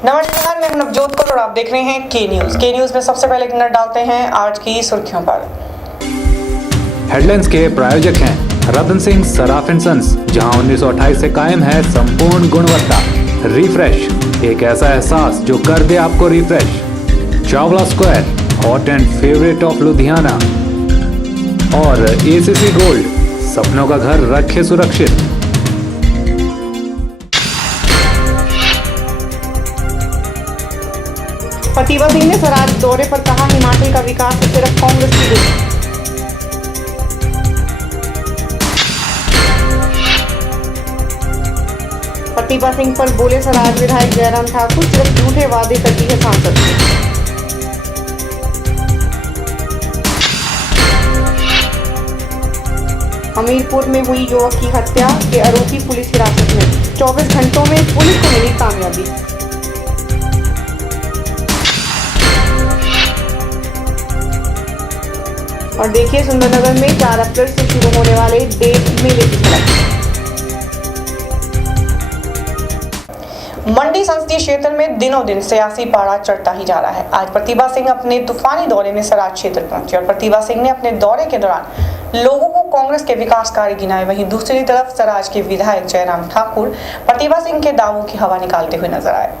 नमस्कार, मैं नवजोत कौर और आप देख रहे हैं के न्यूज में सबसे पहले एक नजर डालते हैं आज की सुर्खियों पर। हेडलाइंस के प्रायोजक हैं रतन सिंह सराफ एंड सन्स, जहां 1928 से कायम है संपूर्ण गुणवत्ता। रिफ्रेश, एक ऐसा एहसास जो कर दे आपको refresh. Chawla square, hot and favourite of Ludhiana. और एसीसी गोल्ड, सपनों का घर रखे सुरक्षित। प्रतिभा सिंह ने स्वराज दौरे पर कहा, हिमाचल का विकास सिर्फ कांग्रेस की देन। प्रतिभा सिंह पर बोले स्वराज विधायक जयराम ठाकुर, सिर्फ झूठे वादे करती है सांसद। हमीरपुर में हुई युवक की हत्या के आरोपी पुलिस हिरासत में, 24 घंटों में पुलिस को मिली कामयाबी। और देखिए सुंदरनगर में 4 अप्रैल से शुरू होने वाले देव मेले की झलक। मंडी संसदीय क्षेत्र में दिनों दिन सियासी पारा चढ़ता ही जा रहा है। आज प्रतिभा सिंह अपने तूफानी दौरे में सराज क्षेत्र पहुंचे और प्रतिभा सिंह ने अपने दौरे के दौरान लोगों को कांग्रेस के विकास कार्य गिनाए। वहीं दूसरी तरफ सराज के विधायक जयराम ठाकुर प्रतिभा सिंह के दावों की हवा निकालते हुए नजर आए।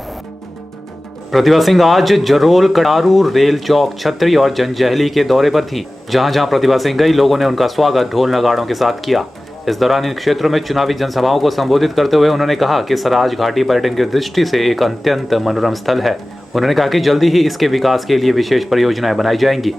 प्रतिभा सिंह आज जरोल, कटारू, रेल चौक, छतरी और जंजैहली के दौरे पर थीं। जहां जहां प्रतिभा सिंह गई, लोगों ने उनका स्वागत ढोल नगाड़ों के साथ किया। इस दौरान इन क्षेत्रों में चुनावी जनसभाओं को संबोधित करते हुए उन्होंने कहा कि सराज घाटी पर्यटन की दृष्टि से एक अत्यंत मनोरम स्थल है। उन्होंने कहा कि जल्दी ही इसके विकास के लिए विशेष परियोजनाएं बनाई जाएंगी।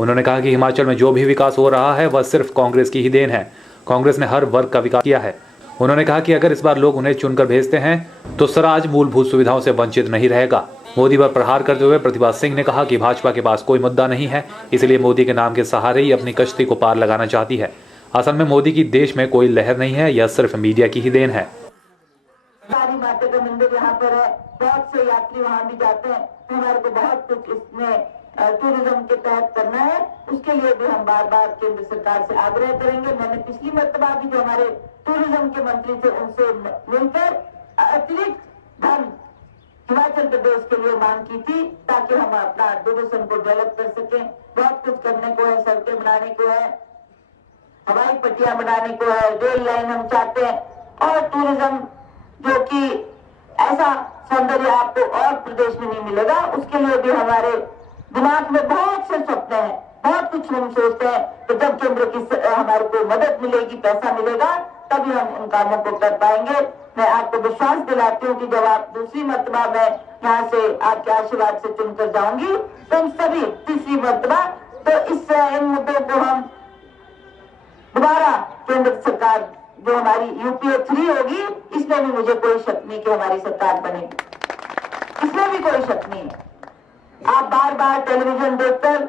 उन्होंने कहा कि हिमाचल में जो भी विकास हो रहा है वह सिर्फ कांग्रेस की ही देन है। कांग्रेस ने हर वर्ग का विकास किया है। उन्होंने कहा कि अगर इस बार लोग उन्हें चुनकर भेजते हैं तो सराज मूलभूत सुविधाओं से वंचित नहीं रहेगा। मोदी पर प्रहार करते हुए प्रतिभा सिंह ने कहा कि भाजपा के पास कोई मुद्दा नहीं है, इसलिए मोदी के नाम के सहारे ही अपनी कश्ती को पार लगाना चाहती है। असल में मोदी की देश में कोई लहर नहीं है, यह सिर्फ मीडिया की ही देन है। सारी माता का मंदिर यहाँ पर है, बहुत से यात्री वहाँ भी जाते हैं। हमारे को बहुत कुछ इसमें टूरिज्म के तहत करना है, उसके लिए भी हम बार बार केंद्र सरकार से आग्रह करेंगे। मैंने पिछली मरतबा भी जो हमारे टूरिज्म के मंत्री थे उनसे मिलकर अतिरिक्त धन हिमाचल प्रदेश के लिए मांग की थी, ताकि हम अपना टूरिज्म को डेवलप कर सकें। बहुत कुछ करने को है, सड़कें बनाने को है, हवाई पट्टियां बनाने को है, रेल लाइन हम चाहते हैं, और टूरिज्म जो कि ऐसा सौंदर्य आपको और प्रदेश में नहीं मिलेगा, उसके लिए भी हमारे दिमाग में बहुत से सपने हैं। बहुत कुछ हम सोचते हैं कि जब केंद्र की हमारे को मदद मिलेगी, पैसा मिलेगा, तभी हम उन कामों को कर पाएंगे। मैं आपको विश्वास दिलाती हूँ कि जब आप दूसरी मरतबा मैं यहाँ से आपके आशीर्वाद से चुनकर जाऊंगी, तो इन सभी तीसरी मरतबा तो इन मुद्दों को हम दोबारा केंद्र सरकार जो हमारी यूपीए 3 होगी, इसमें भी मुझे कोई शक नहीं कि हमारी सरकार बनेगी, इसमें भी कोई शक नहीं है। आप बार बार टेलीविजन देखकर,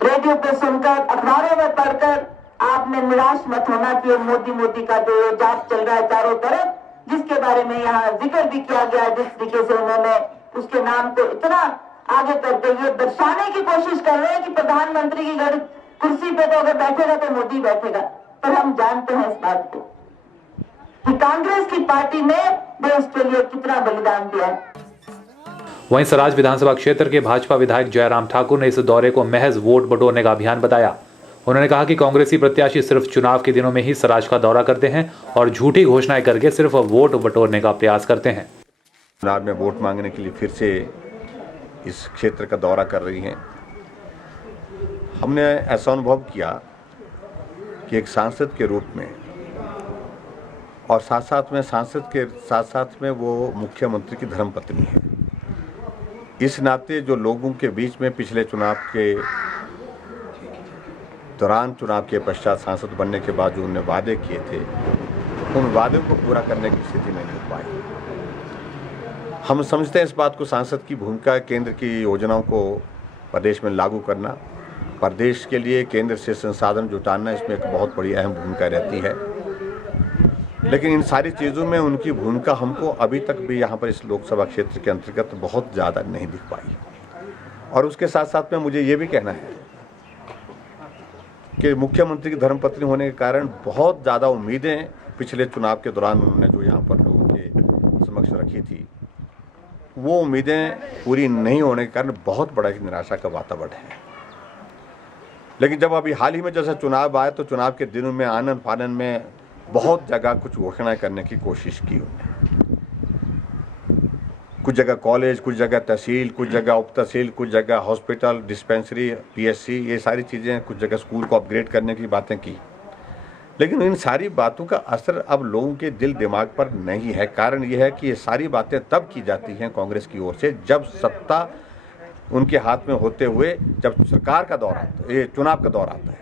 रेडियो पे सुनकर, अखबारों में पढ़कर आपने निराश मत होना कि मोदी का जो जाप चल रहा है चारों तरफ, जिसके बारे में यहाँ जिक्र भी किया गया, जिस तरीके से उन्होंने उसके नाम को इतना आगे करके ये दर्शाने की कोशिश कर रहे हैं कि प्रधानमंत्री की कुर्सी पे तो अगर बैठेगा तो मोदी बैठेगा। पर हम जानते हैं इस बात को कि कांग्रेस की पार्टी ने देश के लिए कितना बलिदान दिया है। वहीं सराज विधानसभा क्षेत्र के भाजपा विधायक जयराम ठाकुर ने इस दौरे को महज वोट बटोरने का अभियान बताया। उन्होंने कहा कि कांग्रेसी प्रत्याशी सिर्फ चुनाव के दिनों में ही सराज का दौरा करते हैं और झूठी घोषणाएं करके सिर्फ वोट बटोरने का प्रयास करते हैं। चुनाव में वोट मांगने के लिए फिर से इस क्षेत्र का दौरा कर रही हैं। हमने ऐसा अनुभव किया कि एक सांसद के रूप में और सांसद के साथ साथ में वो मुख्यमंत्री की धर्मपत्नी है। इस नाते जो लोगों के बीच में पिछले चुनाव के दौरान, चुनाव के पश्चात सांसद बनने के बाद जो उन्होंने वादे किए थे, उन वादों को पूरा करने की स्थिति नहीं हो पाई। हम समझते हैं इस बात को, सांसद की भूमिका केंद्र की योजनाओं को प्रदेश में लागू करना, प्रदेश के लिए केंद्र से संसाधन जुटाना, इसमें एक बहुत बड़ी अहम भूमिका रहती है। लेकिन इन सारी चीज़ों में उनकी भूमिका हमको अभी तक भी यहाँ पर इस लोकसभा क्षेत्र के अंतर्गत बहुत ज़्यादा नहीं दिख पाई। और उसके साथ साथ में मुझे ये भी कहना है कि मुख्यमंत्री की धर्मपत्नी होने के कारण बहुत ज़्यादा उम्मीदें पिछले चुनाव के दौरान उन्होंने जो यहाँ पर लोगों के समक्ष रखी थी, वो उम्मीदें पूरी नहीं होने के कारण बहुत बड़ा एक निराशा का वातावरण है। लेकिन जब अभी हाल ही में जैसे चुनाव आए तो चुनाव के दिनों में आनंद फानंद में बहुत जगह कुछ घोषणा करने की कोशिश की उन्होंने। कुछ जगह कॉलेज, कुछ जगह तहसील, कुछ जगह उप तहसील, कुछ जगह हॉस्पिटल, डिस्पेंसरी, पीएचसी, ये सारी चीज़ें, कुछ जगह स्कूल को अपग्रेड करने की बातें की। लेकिन इन सारी बातों का असर अब लोगों के दिल दिमाग पर नहीं है। कारण यह है कि ये सारी बातें तब की जाती हैं कांग्रेस की ओर से जब सत्ता उनके हाथ में होते हुए, जब सरकार का दौर आता है, ये चुनाव का दौर आता है।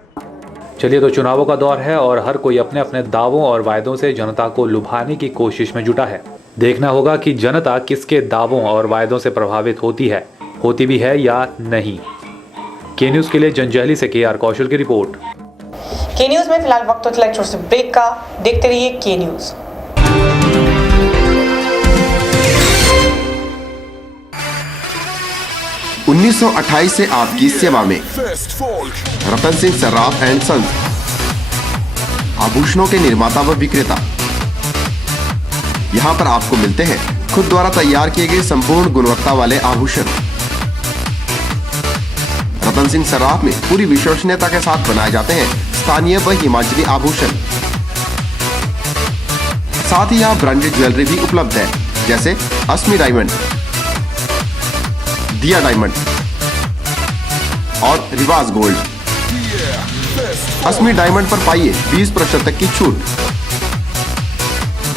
चलिए, तो चुनावों का दौर है और हर कोई अपने अपने दावों और वायदों से जनता को लुभाने की कोशिश में जुटा है। देखना होगा कि जनता किसके दावों और वायदों से प्रभावित होती भी है या नहीं। के न्यूज़ के लिए जंजैहली से KR कौशल की रिपोर्ट। के न्यूज़ में फिलहाल वक्त होता है छोटे से ब्रेक का। देखते रहिए के न्यूज़। उन्नीस 1928 से आपकी सेवा में रतन सिंह सर्राफ एंड सन्स, आभूषणों के निर्माता व विक्रेता। यहाँ पर आपको मिलते हैं खुद द्वारा तैयार किए गए संपूर्ण गुणवत्ता वाले आभूषण। रतन सिंह सर्राफ में पूरी विश्वसनीयता के साथ बनाए जाते हैं स्थानीय व हिमाचली आभूषण। साथ ही यहाँ ब्रांडेड ज्वेलरी भी उपलब्ध है, जैसे अस्मी डायमंड, दिया डायमंड और रिवाज गोल्ड। अस्मी डायमंड पर पाइए 20% तक की छूट।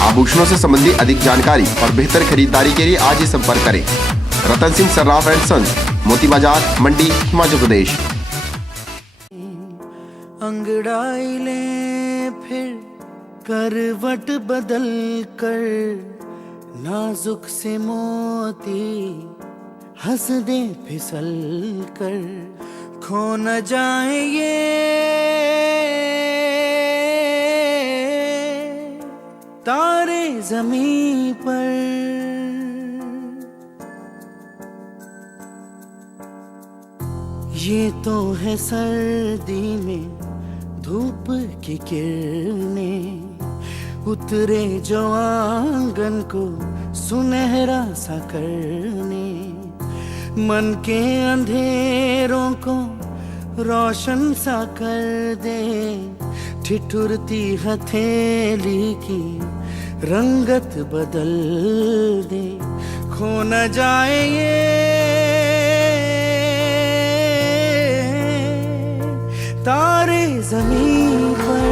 आभूषणों से संबंधित अधिक जानकारी और बेहतर खरीदारी के लिए आज ही संपर्क करें। रतन सिंह सर्राफ एंड सन्स, मोती बाजार, मंडी, हिमाचल प्रदेश। अंगड़ाई ले फिर करवट बदल कर, नाजुक से मोती हंस दे फिसल कर, खो न जाए ये तारे ज़मीं पर। ये तो है सर्दी में धूप की किरणें, उतरे जो आंगन को सुनहरा सा करने, मन के अंधेरों को रोशन सा कर दे, ठिठुरती हथेली की रंगत बदल दे, खो न जाए ये तारे ज़मीं पर।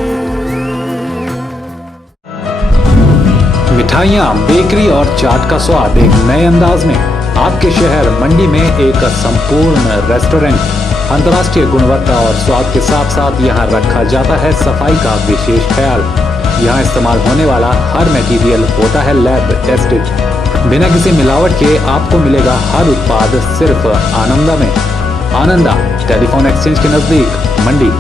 मिठाइयाँ, बेकरी और चाट का स्वाद एक नए अंदाज में आपके शहर मंडी में एक संपूर्ण रेस्टोरेंट। अंतर्राष्ट्रीय गुणवत्ता और स्वाद के साथ साथ यहाँ रखा जाता है सफाई का विशेष ख्याल। यहाँ इस्तेमाल होने वाला हर मटेरियल होता है लैब टेस्टेड। बिना किसी मिलावट के आपको मिलेगा हर उत्पाद सिर्फ आनंदा में। आनंदा टेलीफोन एक्सचेंज के नजदीक, मंडी।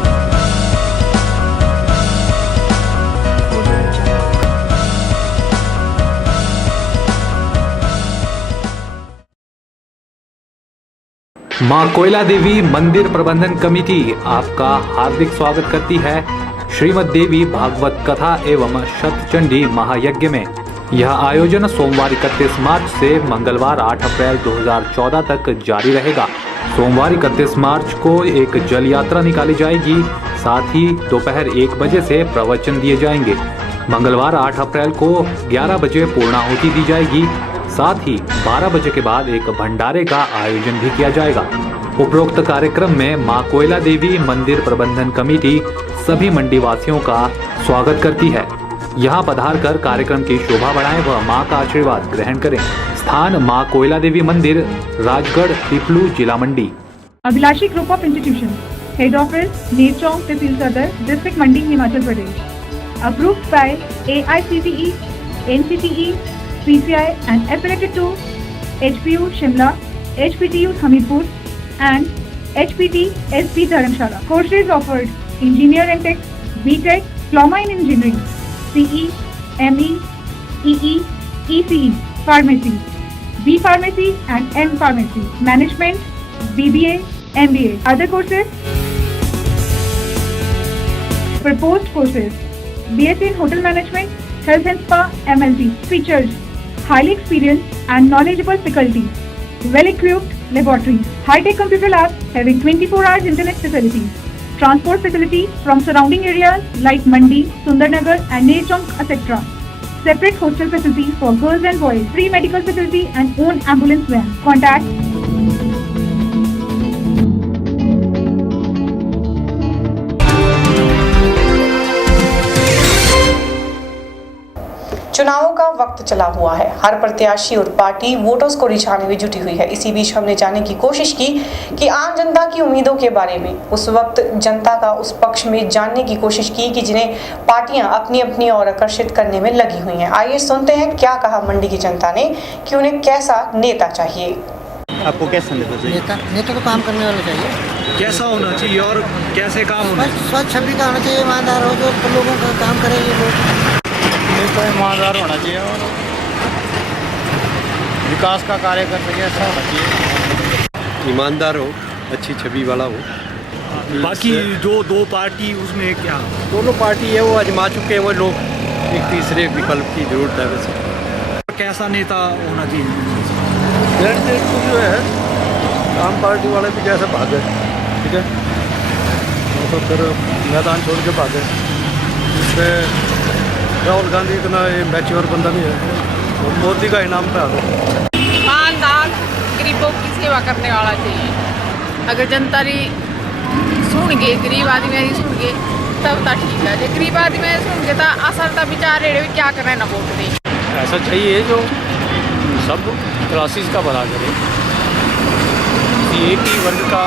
मां कोयला देवी मंदिर प्रबंधन कमेटी आपका हार्दिक स्वागत करती है श्रीमद देवी भागवत कथा एवं शतचंडी महायज्ञ में। यह आयोजन सोमवार 31 मार्च से मंगलवार 8 अप्रैल 2014 तक जारी रहेगा। सोमवार 31 मार्च को एक जल यात्रा निकाली जाएगी, साथ ही दोपहर 1 बजे से प्रवचन दिए जाएंगे। मंगलवार 8 अप्रैल को 11 बजे पूर्णाहुति दी जाएगी, साथ ही 12 बजे के बाद एक भंडारे का आयोजन भी किया जाएगा। उपरोक्त कार्यक्रम में मां कोयला देवी मंदिर प्रबंधन कमेटी सभी मंडी वासियों का स्वागत करती है। यहां पधार कर कार्यक्रम की शोभा बढ़ाएं व मां का आशीर्वाद ग्रहण करें। स्थान मां कोयला देवी मंदिर, राजगढ़, पिपलू, जिला Mandi. Abhilashi group of institution, head office Nerchowk, तहसील Sadar, district Mandi, Himachal Pradesh. Approved by AICTE, NCTE, PCI and affiliated to HPU Shimla, HPTU Hamirpur and HPT SP Dharamshala. Courses offered: Engineer and Tech, BTech, Diploma in Engineering, CE, ME, EE, ECE, Pharmacy, B Pharmacy and M Pharmacy, Management, BBA, MBA. Other courses: Proposed courses: BSc in Hotel Management, Health and Spa, MLT. Features: highly experienced and knowledgeable faculty, well-equipped laboratories, high-tech computer labs having 24 hours internet facilities, transport facility from surrounding areas like Mandi, Sundarnagar and Nechong, etc. Separate hostel facility for girls and boys, free medical facility and own ambulance van. Contact चुनावों का वक्त चला हुआ है। हर प्रत्याशी और party voters को रिझाने में जुटी हुई है। इसी बीच हमने जानने की कोशिश की कि आम जनता की उम्मीदों के बारे में। उस वक्त जनता का उस पक्ष में जानने की कोशिश की कि जिन्हें पार्टियां अपनी अपनी ओर आकर्षित करने में लगी हुई हैं। आइए सुनते हैं क्या कहा मंडी की जनता ने कि उन्हें कैसा नेता चाहिए। आपको कैसा नेता चाहिए? नेता तो काम करने वाला चाहिए। कैसा होना चाहिए और कैसे काम होना चाहिए? स्वच्छ छवि का होना चाहिए, ईमानदार हो, जो लोगों का काम करे। ये लोग नेता ईमानदार होना चाहिए और विकास का कार्य कर सके, ऐसा होना चाहिए। ईमानदार हो, अच्छी छवि वाला हो। बाकी जो दो पार्टी उसमें क्या? दोनों पार्टी है वो आजमा चुके हैं वो लोग, एक तीसरे विकल्प की जरूरत है वैसे। कैसा नेता होना चाहिए? तो जो है आम पार्टी वाले भी जैसे भागे, ठीक है, तो फिर मैदान छोड़ के भागे। इससे राहुल गांधी इतना मैच्योर बंदा नहीं है, और मोदी का इनाम पे आ गया। ईमानदार, गरीबों की सेवा करने वाला चाहिए। अगर जनता री सुन गए, गरीब आदमी री सुन गए तब तक ठीक है। जो गरीब आदमी सुन गए तो असर तो बेचारे क्या करें ना वोट दे। ऐसा चाहिए जो सब क्लासेस का भला करे, एक ही वर्ग का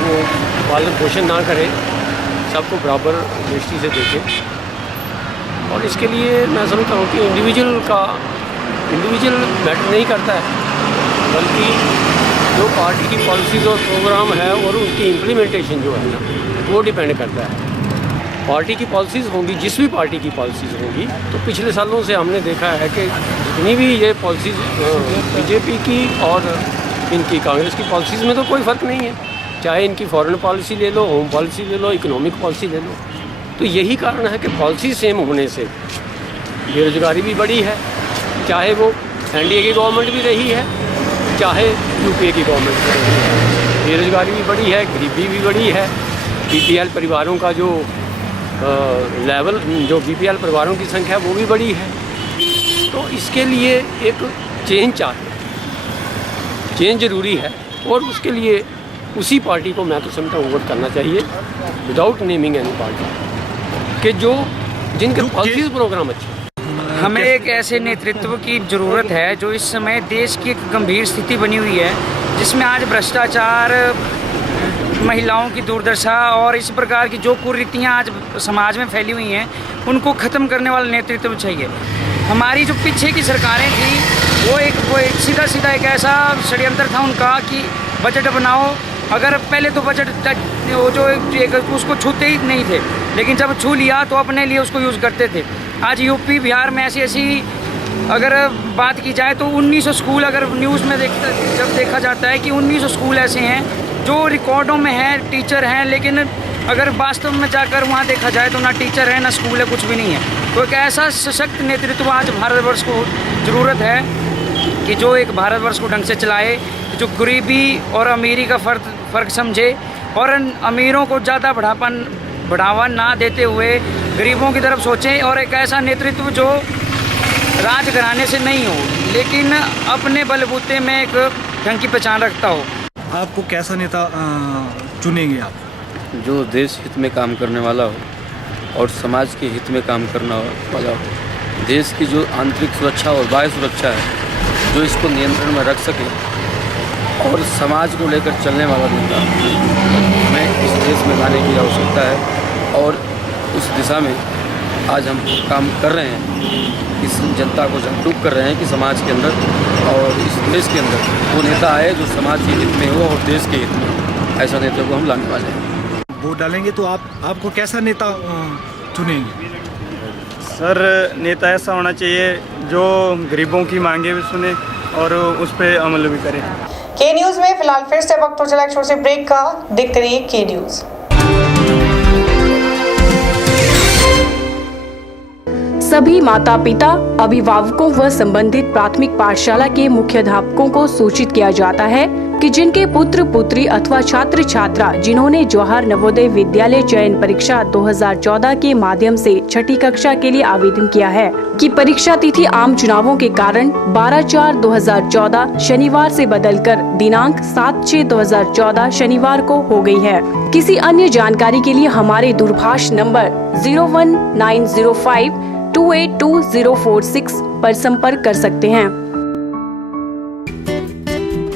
वो पालन पोषण ना करे, सबको बराबर दृष्टि से देखे। और इसके लिए मैं समझता हूँ कि इंडिविजुअल मैटर नहीं करता है, बल्कि जो पार्टी की पॉलिसीज़ और प्रोग्राम है और उनकी इम्प्लीमेंटेशन जो है ना वो डिपेंड करता है। पार्टी की पॉलिसीज़ होंगी, जिस भी पार्टी की पॉलिसीज़ होंगी, तो पिछले सालों से हमने देखा है कि जितनी भी ये पॉलिसीज़ बीजेपी की और इनकी कांग्रेस की पॉलिसीज़ में तो कोई फ़र्क नहीं है। चाहे इनकी फॉरेन पॉलिसी ले लो, होम पॉलिसी ले लो, इकोनॉमिक पॉलिसी ले लो, तो यही कारण है कि पॉलिसी सेम होने से बेरोजगारी भी बढ़ी है। चाहे वो एनडीए की गवर्नमेंट भी रही है, चाहे यूपीए की गवर्नमेंट भी रही है, बेरोजगारी भी बढ़ी है, गरीबी भी बढ़ी है। बीपीएल परिवारों का जो लेवल, जो बीपीएल परिवारों की संख्या वो भी बढ़ी है। तो इसके लिए एक चेंज चाहिए, चेंज ज़रूरी है, और उसके लिए उसी पार्टी को मैं तो समझता हूँ वोट करना चाहिए विदाउट नेमिंग एनी पार्टी, कि जो जिनके पॉलिसी प्रोग्राम अच्छे। हमें एक ऐसे नेतृत्व की ज़रूरत है जो इस समय देश की एक गंभीर स्थिति बनी हुई है, जिसमें आज भ्रष्टाचार, महिलाओं की दुर्दशा और इस प्रकार की जो कुरीतियाँ आज समाज में फैली हुई हैं, उनको ख़त्म करने वाला नेतृत्व चाहिए। हमारी जो पीछे की सरकारें थी वो एक सीधा एक ऐसा षड्यंत्र था उनका कि बजट बनाओ, अगर पहले तो बजट वो जो एक उसको छूते ही नहीं थे, लेकिन जब छू लिया तो अपने लिए उसको यूज़ करते थे। आज यूपी बिहार में ऐसी अगर बात की जाए तो 1900 स्कूल, अगर न्यूज़ में जब देखा जाता है कि 1900 स्कूल ऐसे हैं जो रिकॉर्डों में हैं, टीचर हैं, लेकिन अगर वास्तव में जाकर वहाँ देखा जाए तो ना टीचर है ना स्कूल है, कुछ भी नहीं है। तो एक ऐसा सशक्त नेतृत्व आज भारतवर्ष को ज़रूरत है कि जो एक भारतवर्ष को ढंग से चलाए, जो गरीबी और अमीरी का फ़र्क समझे और अमीरों को ज़्यादा बढ़ावा ना देते हुए गरीबों की तरफ सोचें, और एक ऐसा नेतृत्व जो राजघराने से नहीं हो लेकिन अपने बलबूते में एक ढंग की पहचान रखता हो। आपको कैसा नेता चुनेंगे आप? जो देश हित में काम करने वाला हो और समाज के हित में काम करने वाला हो, देश की जो आंतरिक सुरक्षा और बाह्य सुरक्षा है जो इसको नियंत्रण में रख सके, और समाज को लेकर चलने वाला नेता हमें इस देश में लाने की आवश्यकता है। और उस दिशा में आज हम काम कर रहे हैं, इस जनता को जागरूक कर रहे हैं कि समाज के अंदर और इस देश के अंदर वो नेता आए जो समाज के हित में हो और देश के हित में हो। ऐसा नेता को हम लाने वाले हैं। वोट डालेंगे तो आपको कैसा नेता चुनेंगे? सर, नेता ऐसा होना चाहिए जो गरीबों की मांगे भी सुने और उस पर अमल भी करे। के न्यूज़ में फिलहाल फिर से वक्त हो चला एक छोटे से ब्रेक का। देखते रहिए के न्यूज़। सभी माता पिता, अभिभावकों व संबंधित प्राथमिक पाठशाला के मुख्याध्यापकों को सूचित किया जाता है कि जिनके पुत्र पुत्री अथवा छात्र छात्रा जिन्होंने जवाहर नवोदय विद्यालय चयन परीक्षा 2014 के माध्यम से छठी कक्षा के लिए आवेदन किया है कि परीक्षा तिथि आम चुनावों के कारण 12/4/2014 शनिवार से बदलकर दिनांक 7/6/2014 शनिवार को हो गई है। किसी अन्य जानकारी के लिए हमारे दूरभाष नंबर 01905282046 पर संपर्क कर सकते हैं।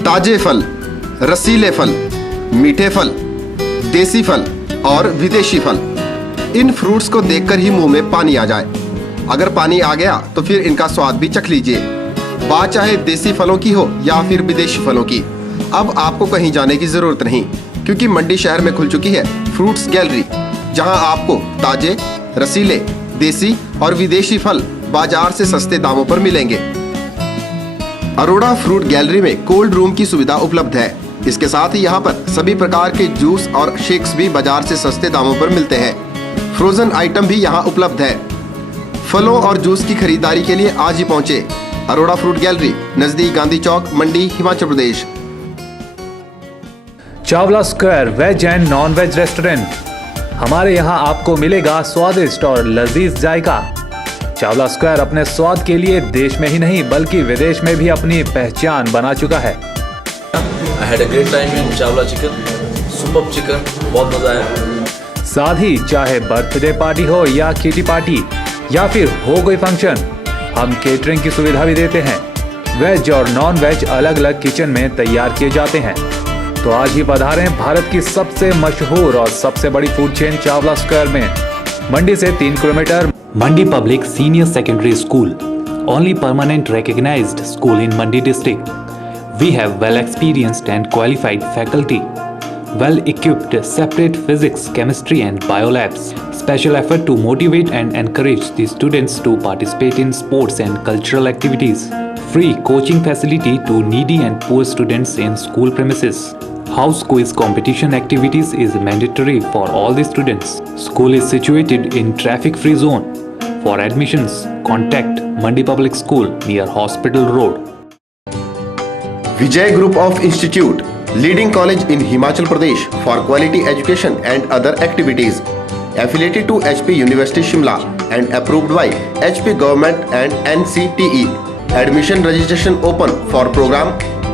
ताजे फल, रसीले फल, मीठे फल, देसी फल और विदेशी फल, इन फ्रूट्स को देखकर ही मुंह में पानी आ जाए। अगर पानी आ गया तो फिर इनका स्वाद भी चख लीजिए। बात चाहे देसी फलों की हो या फिर विदेशी फलों की, अब आपको कहीं जाने की जरूरत नहीं, क्योंकि मंडी शहर में खुल चुकी है फ्रूट्स गैलरी, जहां आपको ताजे, रसीले, देसी और विदेशी फल बाजार से सस्ते दामों पर मिलेंगे। अरोड़ा फ्रूट गैलरी में कोल्ड रूम की सुविधा उपलब्ध है। इसके साथ ही यहाँ पर सभी प्रकार के जूस और शेक्स भी बाजार से सस्ते दामों पर मिलते हैं। फ्रोजन आइटम भी यहाँ उपलब्ध है। फलों और जूस की खरीदारी के लिए आज ही पहुँचे अरोड़ा फ्रूट गैलरी, नजदीक Gandhi Chowk, Mandi, Himachal Pradesh. Chawla square veg and non veg restaurant. हमारे यहाँ आपको मिलेगा स्वादिष्ट और लजीज जायका। चावला स्क्वायर अपने स्वाद के लिए देश में ही नहीं बल्कि विदेश में भी अपनी पहचान बना चुका है। I had a great time in Chawla chicken, superb chicken, बहुत मजा आया। साथ ही चाहे बर्थडे पार्टी हो या किटी पार्टी या फिर हो कोई फंक्शन, हम केटरिंग की सुविधा भी देते हैं। वेज और नॉन वेज अलग अलग किचन में तैयार किए जाते हैं। तो आज ही पधारें भारत की सबसे मशहूर और सबसे बड़ी फूड चेन चावला स्क्वायर में। मंडी से 3 kilometre. Mandi Public Senior Secondary School, only permanent recognized school in Mandi district. We have well experienced and qualified faculty, well equipped separate physics, chemistry and bio labs. Special effort to motivate and encourage the students to participate in sports and cultural activities. Free coaching facility to needy and poor students in school premises. House quiz competition activities is mandatory for all the students. School is situated in traffic-free zone. For admissions, contact Mandi Public School near Hospital Road. Vijay Group of Institute, leading college in Himachal Pradesh for quality education and other activities. Affiliated to HP University Shimla and approved by HP Government and NCTE. Admission registration open for program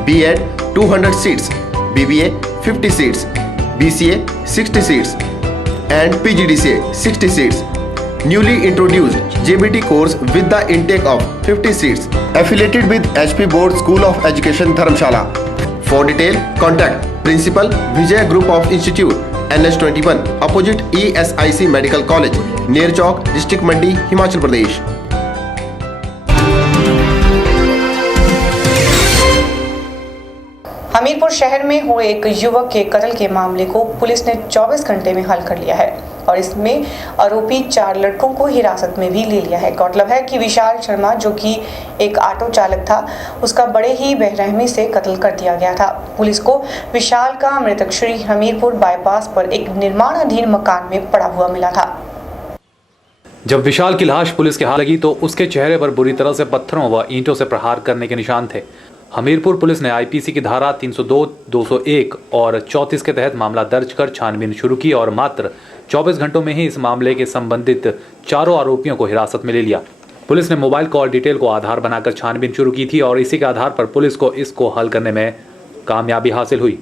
B.Ed 200 seats, BBA 50 seats, BCA 60 seats and PGDCA 60 seats. Newly introduced JBT course with the intake of 50 seats. Affiliated with HP Board School of Education Dharamshala. For detail, contact Principal Vijay Group of Institute, NH21, opposite ESIC Medical College, near Chowk, District Mandi, Himachal Pradesh. Hamirpur शहर में हुए एक युवक के कत्ल के मामले को पुलिस ने 24 घंटे में हल कर लिया है और इसमें आरोपी 4 लड़कों को हिरासत में भी ले लिया है। गौरतलब है कि विशाल शर्मा, जो कि एक ऑटो चालक था, उसका बड़े ही बेरहमी से कत्ल कर दिया गया था। पुलिस को विशाल का मृतक श्री हमीरपुर बाईपास पर एक निर्माणाधीन मकान में पड़ा हुआ मिला था। जब विशाल की लाश पुलिस के हाथ लगी तो उसके चेहरे पर बुरी तरह से पत्थरों व ईंटों से प्रहार करने के निशान थे। हमीरपुर पुलिस ने आईपीसी की धारा 302, 201 और 34 के तहत मामला दर्ज कर छानबीन शुरू की और मात्र 24 घंटों में ही इस मामले के संबंधित 4 आरोपियों को हिरासत में ले लिया। पुलिस ने मोबाइल कॉल डिटेल को आधार बनाकर छानबीन शुरू की थी और इसी के आधार पर पुलिस को इसको हल करने में कामयाबी हासिल हुई।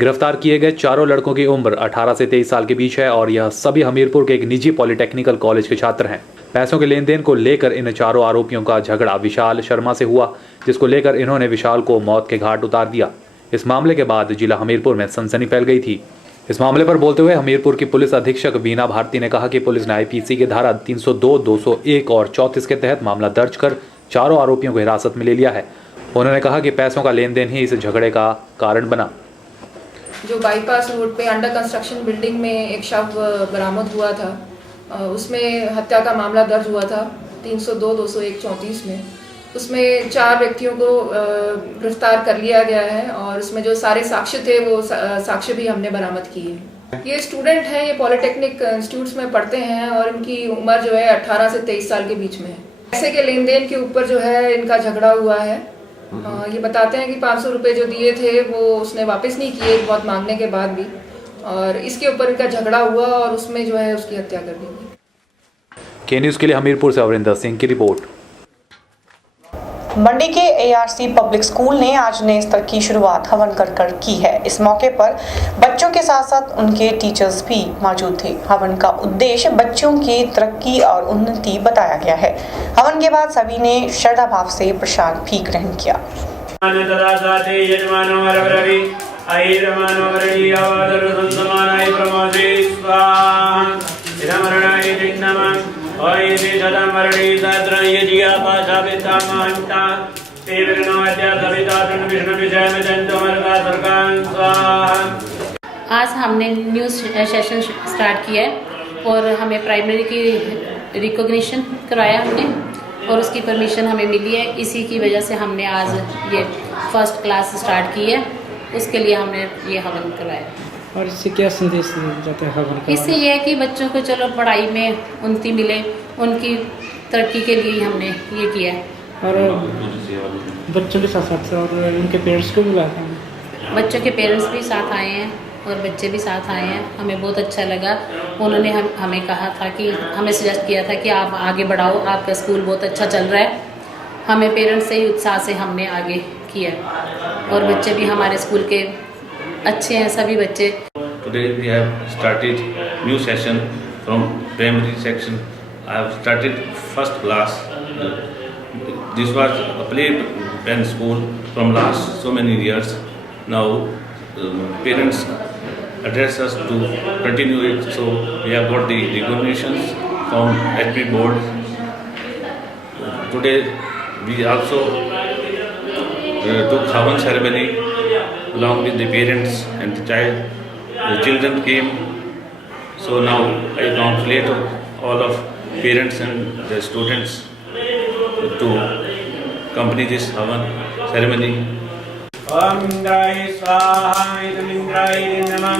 गिरफ्तार किए गए 4 लड़कों की उम्र 18 से 23 साल के बीच है और यह सभी हमीरपुर के एक निजी पॉलिटेक्निकल कॉलेज के छात्र हैं। पैसों के लेन देन को लेकर इन 4 आरोपियों का झगड़ा विशाल शर्मा से हुआ, जिसको लेकर इन्होंने विशाल को मौत के घाट उतार दिया। इस मामले के बाद जिला हमीरपुर में सनसनी फैल गई थी। इस मामले पर बोलते हुए हमीरपुर की पुलिस अधीक्षक वीना भारती ने कहा कि पुलिस ने आईपीसी की धारा 302, 201 और 34 के तहत मामला दर्ज कर 4 आरोपियों को हिरासत में ले लिया है। उन्होंने कहा कि पैसों का लेन देन ही इस झगड़े का कारण बना। जो बाईपास रोड पे अंडर कंस्ट्रक्शन बिल्डिंग में एक शव बरामद हुआ था, उसमें हत्या का मामला दर्ज हुआ था 302, 201, 34 में। उसमें 4 व्यक्तियों को गिरफ्तार कर लिया गया है और उसमें जो सारे साक्ष्य थे वो साक्ष्य भी हमने बरामद किए। ये स्टूडेंट हैं, ये पॉलिटेक्निक इंस्टीट्यूट्स में पढ़ते हैं और इनकी उम्र जो है 18 से 23 साल के बीच में है। पैसे के लेन देन के ऊपर जो है इनका झगड़ा हुआ है। ये बताते हैं कि 500 रुपए जो दिए थे वो उसने वापस नहीं किए बहुत मांगने के बाद भी, और इसके ऊपर इनका झगड़ा हुआ और उसमें जो है उसकी हत्या कर दी गई। के न्यूज़ के लिए हमीरपुर से अवरिंदर सिंह की रिपोर्ट। मंडी के एआरसी पब्लिक स्कूल ने आज नए स्तर की शुरुआत हवन कर की है। इस मौके पर बच्चों के साथ साथ उनके टीचर्स भी मौजूद थे। हवन का उद्देश्य बच्चों की तरक्की और उन्नति बताया गया है। हवन के बाद सभी ने श्रद्धा भाव से प्रसाद भी ग्रहण किया। आज हमने न्यू सेशन स्टार्ट किया है और हमें प्राइमरी की रिकॉग्निशन करवाया हमने और उसकी परमिशन हमें मिली है। इसी की वजह से हमने आज ये फर्स्ट क्लास स्टार्ट की है, उसके लिए हमने ये हवन करवाया। और इससे क्या संदेश जाता है हवन का? इससे ये है कि बच्चों को चलो पढ़ाई में उन्नति मिले, उनकी तरक्की के लिए हमने ये किया है। और बच्चों के साथ साथ और उनके पेरेंट्स को बुलाया था। बच्चों के पेरेंट्स भी साथ आए हैं और बच्चे भी साथ आए हैं। हमें बहुत अच्छा लगा। उन्होंने हमें कहा था कि हमें सजेस्ट किया था कि आप आगे बढ़ाओ, आपका स्कूल बहुत अच्छा चल रहा है। हमें पेरेंट्स से ही उत्साह से हमने आगे किया और बच्चे भी हमारे स्कूल के अच्छे हैं, सभी बच्चे। Today we have started new session from primary section. I have started first class. This was a play pen school from last so many years. Now parents address us to continue it, so we have got the recognitions from HP board. Today we also took Havan ceremony along with the parents and the child. The children came, so now I congratulate all of parents and the students to accompany this Havan ceremony. Om Indraya Swaha, Indraya Namah.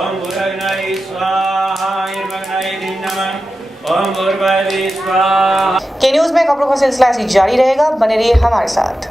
Om Bhuragnayi Swaha, Irvagnayi Namah. Om Bhurvadi Swaha। के news में खबरों का सिलसिला ऐसे जारी रहेगा, बने रहिए हमारे साथ।